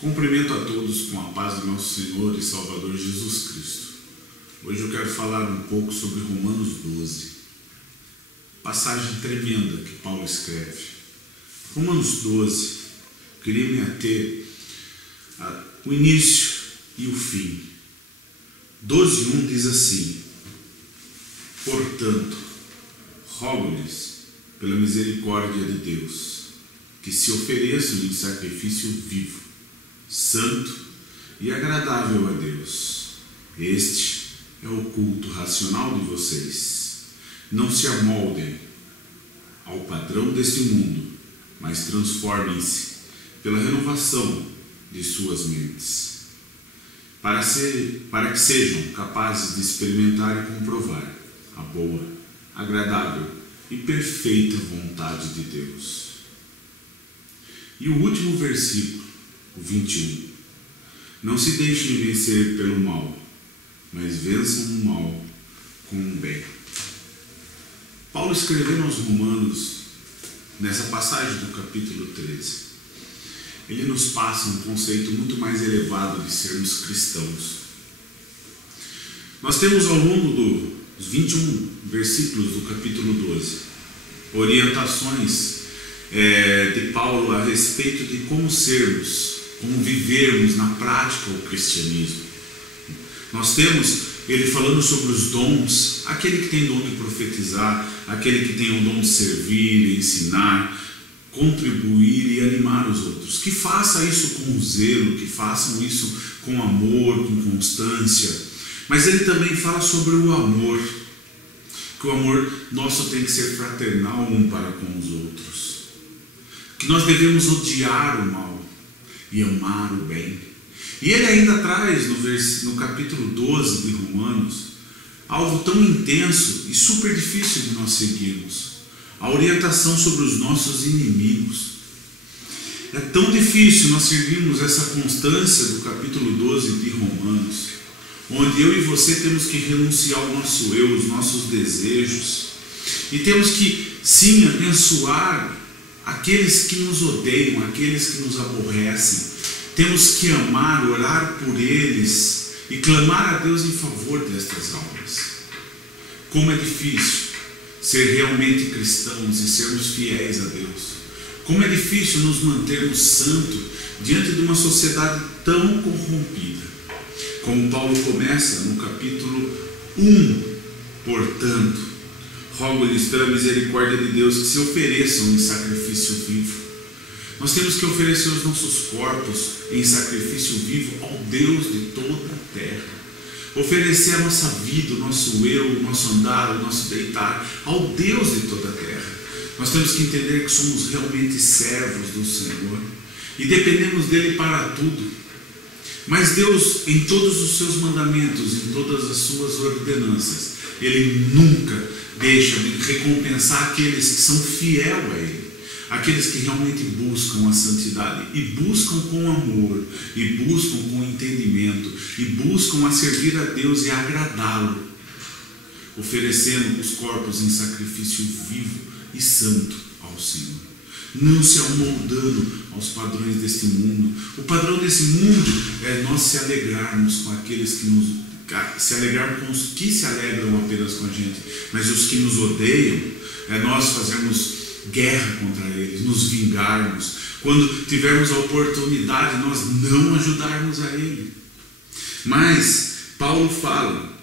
Cumprimento a todos com a paz do nosso Senhor e Salvador Jesus Cristo. Hoje eu quero falar um pouco sobre Romanos 12. Passagem tremenda que Paulo escreve. Romanos 12, queria me ater ao início e o fim. 12:1 diz assim: portanto, rogo-lhes, pela misericórdia de Deus, que se ofereçam em sacrifício vivo, santo e agradável a Deus. Este é o culto racional de vocês. Não se amoldem ao padrão deste mundo, mas transformem-se pela renovação de suas mentes, para que sejam capazes de experimentar e comprovar a boa, agradável e perfeita vontade de Deus. E o último versículo, o 21. Não se deixem vencer pelo mal, mas vençam o mal com o bem. Paulo escrevendo aos Romanos, nessa passagem do capítulo 13, ele nos passa um conceito muito mais elevado de sermos cristãos. Nós temos ao longo dos 21 versículos do capítulo 12, orientações de Paulo a respeito de como sermos, como vivermos na prática o cristianismo. Nós temos ele falando sobre os dons, aquele que tem dom de profetizar, aquele que tem o dom de servir, ensinar, contribuir e animar os outros. Que faça isso com zelo, que façam isso com amor, com constância. Mas ele também fala sobre o amor, que o amor nosso tem que ser fraternal um para com os outros. Que nós devemos odiar o mal e amar o bem. E ele ainda traz no capítulo 12 de Romanos algo tão intenso e super difícil de nós seguirmos. A orientação sobre os nossos inimigos. É tão difícil nós seguirmos essa constância do capítulo 12 de Romanos, onde eu e você temos que renunciar ao nosso eu, os nossos desejos, e temos que sim abençoar aqueles que nos odeiam, aqueles que nos aborrecem. Temos que amar, orar por eles e clamar a Deus em favor destas almas. Como é difícil ser realmente cristãos e sermos fiéis a Deus. Como é difícil nos mantermos santos diante de uma sociedade tão corrompida. Como Paulo começa no capítulo 1, portanto, rogo-lhes pela misericórdia de Deus que se ofereçam em sacrifício vivo. Nós temos que oferecer os nossos corpos em sacrifício vivo ao Deus de toda a terra. Oferecer a nossa vida, o nosso eu, o nosso andar, o nosso deitar ao Deus de toda a terra. Nós temos que entender que somos realmente servos do Senhor e dependemos dele para tudo. Mas Deus, em todos os seus mandamentos, em todas as suas ordenanças, ele nunca deixa de recompensar aqueles que são fiéis a ele. Aqueles que realmente buscam a santidade e buscam com amor, e buscam com entendimento, e buscam a servir a Deus e a agradá-lo, oferecendo os corpos em sacrifício vivo e santo ao Senhor. Não se amoldando aos padrões deste mundo. O padrão desse mundo é nós se alegrarmos com aqueles que se alegrarmos com os que se alegram apenas com a gente, mas os que nos odeiam, é nós fazermos guerra contra eles, nos vingarmos. Quando tivermos a oportunidade, nós não ajudarmos a ele. Mas Paulo fala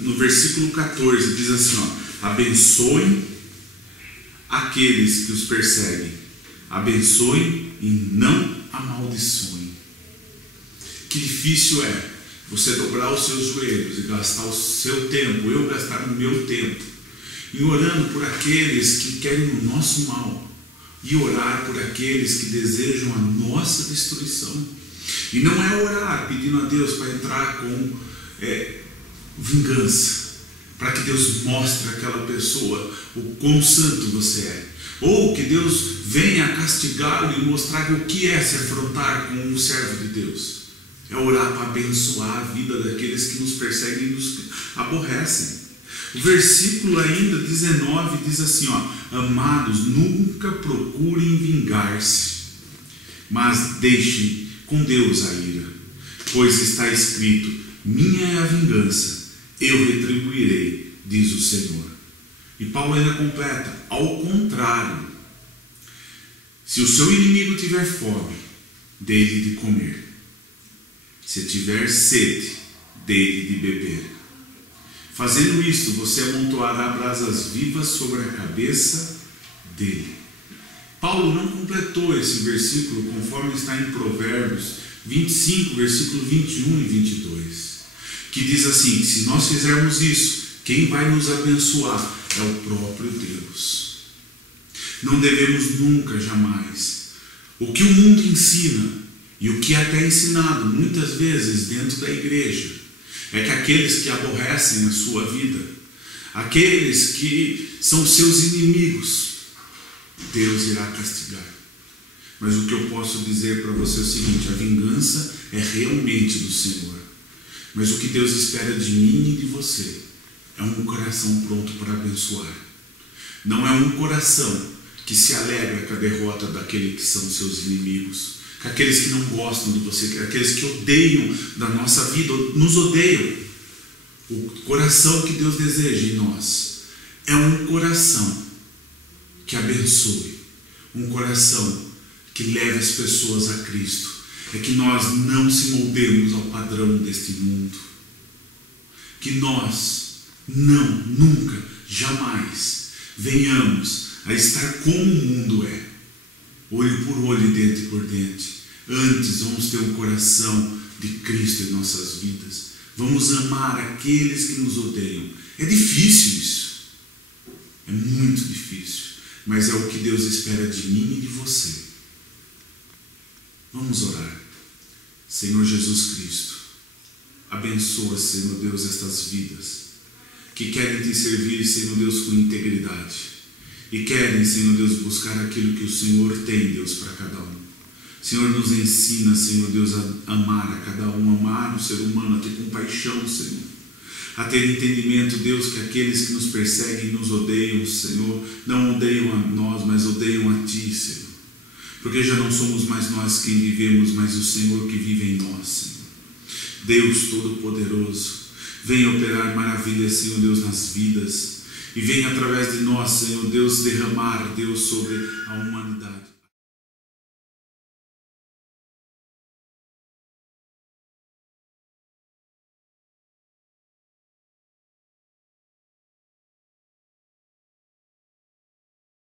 no versículo 14, diz assim, abençoem aqueles que os perseguem, abençoem e não amaldiçoem. Que difícil é você dobrar os seus joelhos e gastar o seu tempo, eu gastar o meu tempo, e orando por aqueles que querem o nosso mal, e orar por aqueles que desejam a nossa destruição. E não é orar pedindo a Deus para entrar com vingança, para que Deus mostre àquela pessoa o quão santo você é, ou que Deus venha castigá-lo e mostrar o que é se afrontar com um servo de Deus. É orar para abençoar a vida daqueles que nos perseguem e nos aborrecem. O versículo ainda 19 diz assim, amados, nunca procurem vingar-se, mas deixe com Deus a ira, pois está escrito: minha é a vingança, eu retribuirei, diz o Senhor. E Paulo ainda completa: ao contrário, se o seu inimigo tiver fome, dê-lhe de comer. Se tiver sede, dê-lhe de beber. Fazendo isto, você amontoará brasas vivas sobre a cabeça dele. Paulo não completou esse versículo conforme está em Provérbios 25, versículo 21 e 22, que diz assim: que se nós fizermos isso, quem vai nos abençoar é o próprio Deus. Não devemos nunca, jamais. O que o mundo ensina, e o que é até ensinado muitas vezes dentro da igreja, é que aqueles que aborrecem a sua vida, aqueles que são seus inimigos, Deus irá castigar. Mas o que eu posso dizer para você é o seguinte: a vingança é realmente do Senhor. Mas o que Deus espera de mim e de você é um coração pronto para abençoar. Não é um coração que se alegra com a derrota daqueles que são seus inimigos, com aqueles que não gostam de você, aqueles que odeiam da nossa vida, nos odeiam. O coração que Deus deseja em nós é um coração que abençoe, um coração que leve as pessoas a Cristo. É que nós não se moldemos ao padrão deste mundo, que nós nunca, jamais venhamos a estar como o mundo é, olho por olho e dente por dente. Antes vamos ter um coração de Cristo em nossas vidas. Vamos amar aqueles que nos odeiam. É difícil isso, é muito difícil, mas é o que Deus espera de mim e de você. Vamos orar. Senhor Jesus Cristo, abençoa, Senhor Deus, estas vidas que querem te servir, Senhor Deus, com integridade, e querem, Senhor Deus, buscar aquilo que o Senhor tem, Deus, para cada um. Senhor, nos ensina, Senhor Deus, a amar a cada um, amar o ser humano, a ter compaixão, Senhor, a ter entendimento, Deus, que aqueles que nos perseguem, nos odeiam, Senhor, não odeiam a nós, mas odeiam a Ti, Senhor, porque já não somos mais nós quem vivemos, mas o Senhor que vive em nós, Senhor. Deus Todo-Poderoso, venha operar maravilhas, Senhor Deus, nas vidas, e venha através de nós, Senhor Deus, derramar, Deus, sobre a humanidade.